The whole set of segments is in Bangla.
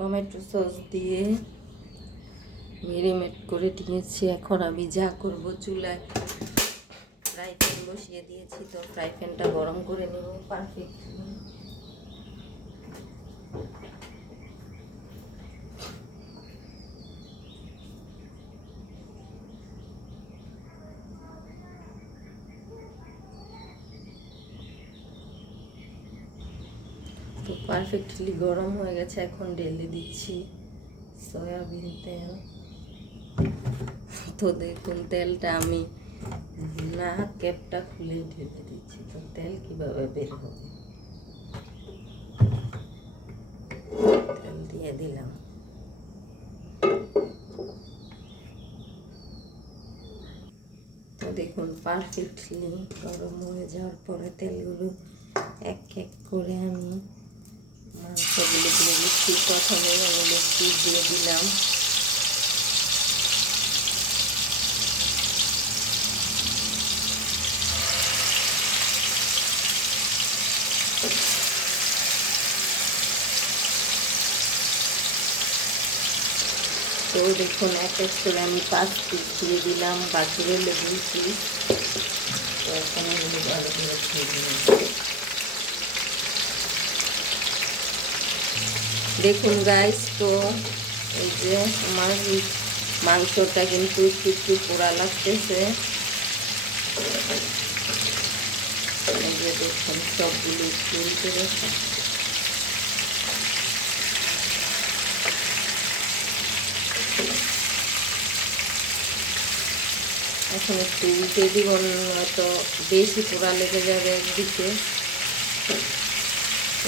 টমেটো সস দিয়ে মেরিনেট করে নিয়েছি। এখন আমি যা করব, চুলায় ফ্রাই প্যান বসিয়ে দিয়েছি, তো ফ্রাই প্যানটা গরম করে নেব পারফেক্টলি। তো পারফেক্টলি গরম হয়ে গেছে, এখন ঢেলে দিচ্ছি সয়াবিন তেল। তো দেখুন তেলটা আমি না ক্যাপটা খুলে ঢেলে দিচ্ছি, তো তেল কিভাবে বের হবে। তেল দিয়ে দিলাম। তো দেখুন পারফেক্টলি গরম হয়ে যাওয়ার পরে তেলগুলো এক এক করে আমি মাংসগুলো দিয়ে দিচ্ছি। প্রথমে আমি লেগ পিস দিয়ে দিলাম। তো দেখুন এক এক করে আমি 5 পিস দিয়ে দিলাম, বাকি রইল 2 পিস। তো এখন এগুলো ভালো করে খেয়ে দিলাম। দেখুন গাইস, তো এই যে আমার মাংসটা কিন্তু একটু পোড়া লাগতেছে। এই যে দেখুন সবগুলো একটু উল্টে গেছে। এখন একটু উল্টে দিব, নয়তো বেশি পোড়া লেগে যাবে একদিকে।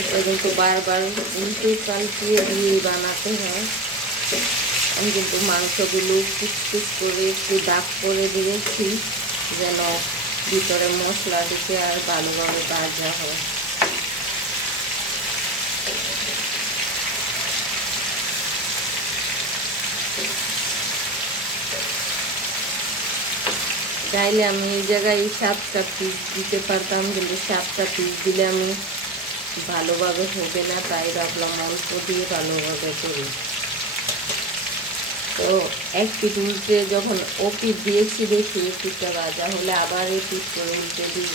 এটা কিন্তু বারবার উল্টে পাল্টিয়ে দিয়ে বানাতে হয়। আমি কিন্তু মাংসগুলো কুচকুচ করে একটু দাগ করে দিয়েছি, যেন ভিতরে মশলা ঢুকে আর ভালোভাবে ভাজা হয়। চাইলে আমি এই জায়গায় 7টা পিস দিতে পারতাম, কিন্তু 7টা পিস দিলে আমি ভালোভাবে হবে না, তাই ভাবলাম অল্প দিয়ে ভালোভাবে করি। তো এক পিঠ উল্টে যখন ও পিঠ দিয়েছি, দেখি পিঠটা ভাজা হলে আবার এই পিঠ করে উল্টে দিব।